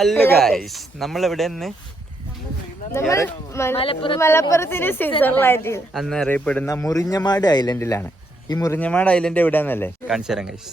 Hello guys നമ്മൾ എവിടെ നിന്ന് മലപ്പുറത്തിന് സ്വിറ്റ്സർലാൻഡിൽ അന്ന് അറിയപ്പെടുന്ന മുറിഞ്ഞമാട് ഐലൻഡിലാണ്. ഈ മുറിഞ്ഞമാട് ഐലൻഡ് എവിടെയാന്നല്ലേ? കാണിച്ചു തരാം ഗൈസ്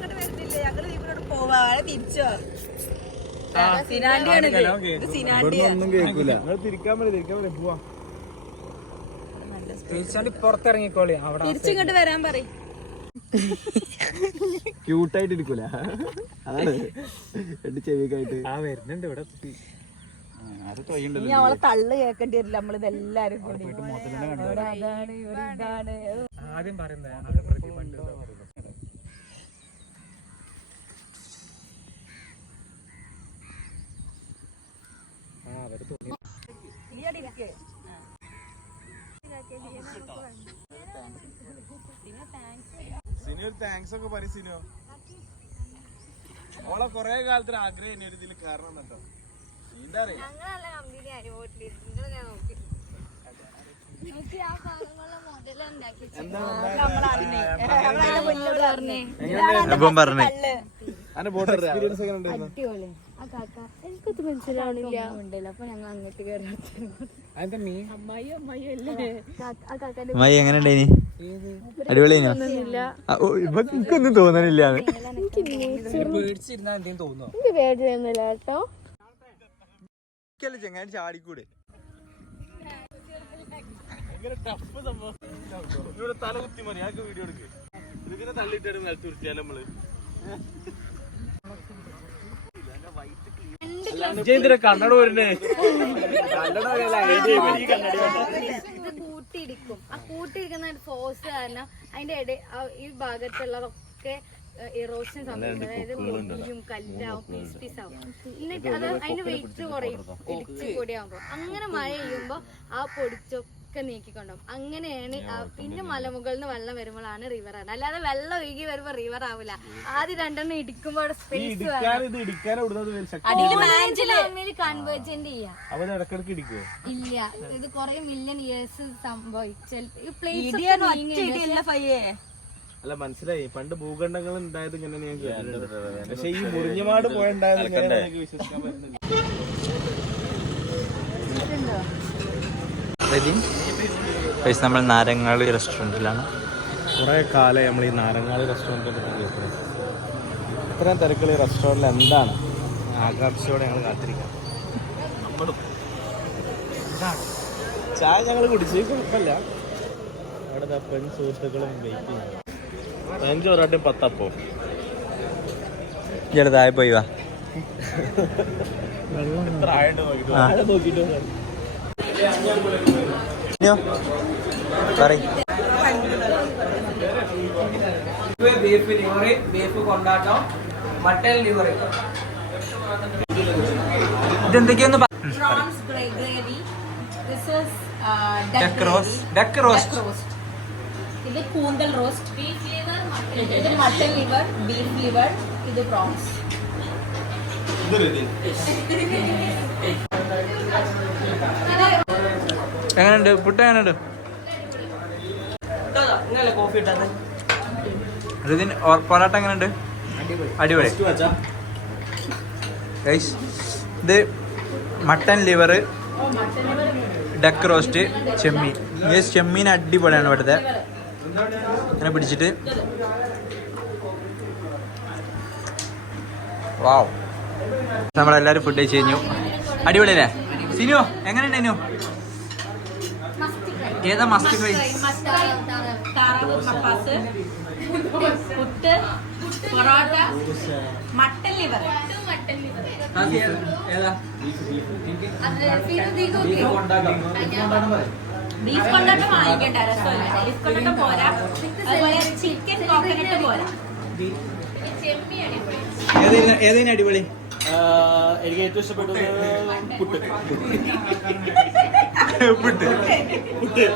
അങ്ങോട്ട് വരുന്നില്ല? ഞങ്ങൾ ഇവരോട് പോവാ. തിരിച്ചോ? സിനാണ്ടിയാണ് ഇത്. സിനാണ്ടിയാണ് പുറത്തിറങ്ങിക്കോളി. അവിടെ തിരിച്ചിങ്ങോട്ട് വരാൻ പറയും. ക്യൂട്ടായിട്ട് ഇരിക്കൂല. അതാണ് രണ്ട് ചെവിക്കായിട്ട് ആ വരുന്നുണ്ട് ഇവിടെ. ഇനി അവളെ തള്ളു കേക്കേണ്ടി വരില്ല. നമ്മൾ ഇതെല്ലാരും കൂടി. ആദ്യം പറയുന്നത് ഒരു താങ്ക്സ് ഒക്കെ പറയും സിനു. ഓളെ കൊറേ കാലത്തിന് ആഗ്രഹം ഒരു ഇതിൽ കാരണം കേട്ടോ എന്താ അറിയാം മനസ്സിലാവണില്ല. അപ്പൊ ഞങ്ങൾ അങ്ങോട്ട് കയറി അമ്മായി അമ്മായി അല്ലേ? ആ കാക്കാന്റെ ഇവക്കൊന്നും തോന്നണില്ല ചാടിക്കൂടെ? തല കുത്തി മതി ആൾക്ക് വീഡിയോ എടുക്ക്? ഇതിങ്ങനെ തള്ളിയിട്ടാണ് നിലത്ത് ഉരുത്തിയാലും നമ്മൾ. വിജയേന്ദ്ര കണ്ണട വരുന്നേ കണ്ണട ആ കൂട്ടിയിരിക്കുന്ന ഫോഴ്സ് കാരണം അതിന്റെ ഇട ആ- ഈ ഭാഗത്തുള്ളതൊക്കെ ഇറോഷൻ സംഭവിക്കും. അതായത് പൊടിയും കല്ലാവും പീസ് പീസ് ആവും. എന്നിട്ട് അത് അതിന് വെയിറ്റ് കുറയും. ഇടിച്ചു പൊടിയാകുമ്പോ അങ്ങനെ മഴ ചെയ്യുമ്പോ ആ പൊടിച്ചൊക്കെ നീക്കിക്കൊണ്ടുപോകും അങ്ങനെയാണ് ആ- പിന്നെ മലമുകളിൽ നിന്ന് വെള്ളം വരുമ്പോഴാണ് റിവർ ആണ്. അല്ലാതെ വെള്ളം ഒഴുകി വരുമ്പോ റിവർ ആവില്ല ആദ്യം രണ്ടെണ്ണം ഇടിക്കുമ്പോ സ്പേസ് കൺവേർജന്റ് ചെയ്യാം. ഇല്ല. ഇത് കൊറേ മില്യൺ ഇയേഴ്സ് സംഭവിച്ച. പ്ലേസ് പയ്യേ. അല്ല മനസ്സിലായി. പണ്ട് ഭൂഖണ്ഡങ്ങൾ ഉണ്ടായത് ഇങ്ങനെ ഞാൻ കേട്ടിട്ടുണ്ട് പക്ഷെ ഈ മുറിഞ്ഞമാട് പോയുണ്ടായത് എനിക്ക് വിശ്വസിക്കാൻ പറ്റുന്നില്ല. ഗൈസ് നമ്മൾ നാരങ്ങാളി റെസ്റ്റോറന്റിലാണ് കുറേ കാലം നമ്മൾ ഈ നാരങ്ങാളി റെസ്റ്റോറന്റിൽ കേൾക്കുന്നത്. ഇത്രയും തിരക്കുള്ള ഈ റെസ്റ്റോറന്റിൽ എന്താണ് ആകാംക്ഷയോടെ ഞങ്ങൾ കാത്തിരിക്കാം ചായ ഞങ്ങൾ കുടിച്ച് കുഴപ്പമില്ല. അവിടെ പെൺ സുഹൃത്തുക്കളും വെയിറ്റ് ചെയ്യുന്നു. അഞ്ച് ഒരാട്ടും പത്തപ്പോ. ചെറുതായി താഴെ പോയി വാ. നോക്കിട്ട് ബീഫ് ലിവർ ബീഫ് കൊണ്ടാട്ടം മട്ടൻ ലിവർ ഇതെന്തൊക്കെയൊന്ന്. ഇത് കൂന്തൽ റോസ്റ്റ് ബീഫ് ലിവർ ഇത് മട്ടൻ ലിവർ ബീഫ് ലിവർ ഇത് പ്രോൺസ് എങ്ങനെയുണ്ട്? പുട്ട് എങ്ങനെയുണ്ട്? ഇതിന് പൊറോട്ട എങ്ങനെയുണ്ട്? അടിപൊളി. ഗൈസ് ഇത് മട്ടൻ ലിവർ ഡക്ക് റോസ്റ്റ് ചെമ്മീൻ. ഗൈസ് ചെമ്മീൻ അടിപൊളിയാണ് ഇവിടുത്തെ. അങ്ങനെ പിടിച്ചിട്ട്. വാവ് നമ്മളെല്ലാവരും ഫുഡ് കഴിച്ച് കഴിഞ്ഞു. അടിപൊളിയല്ലേ? സിനിയോ എങ്ങനെയുണ്ടായിരുന്നു ഏതാ must puttu parotta mutton liver. ഏതാ? ബീഫ് കൊണ്ടോട്ട് വാങ്ങിക്കണ്ട രസമില്ല. ബീഫ് കൊണ്ടോട്ട് പോരാ. അതുപോലെ ചിക്കൻ കോക്കനട്ട് പോരാ. ഏതേലും അടിപൊളി? എനിക്ക് ഏറ്റവും ഇഷ്ടപ്പെട്ടത് പുട്ട്. പുട്ട്. പുട്ട്.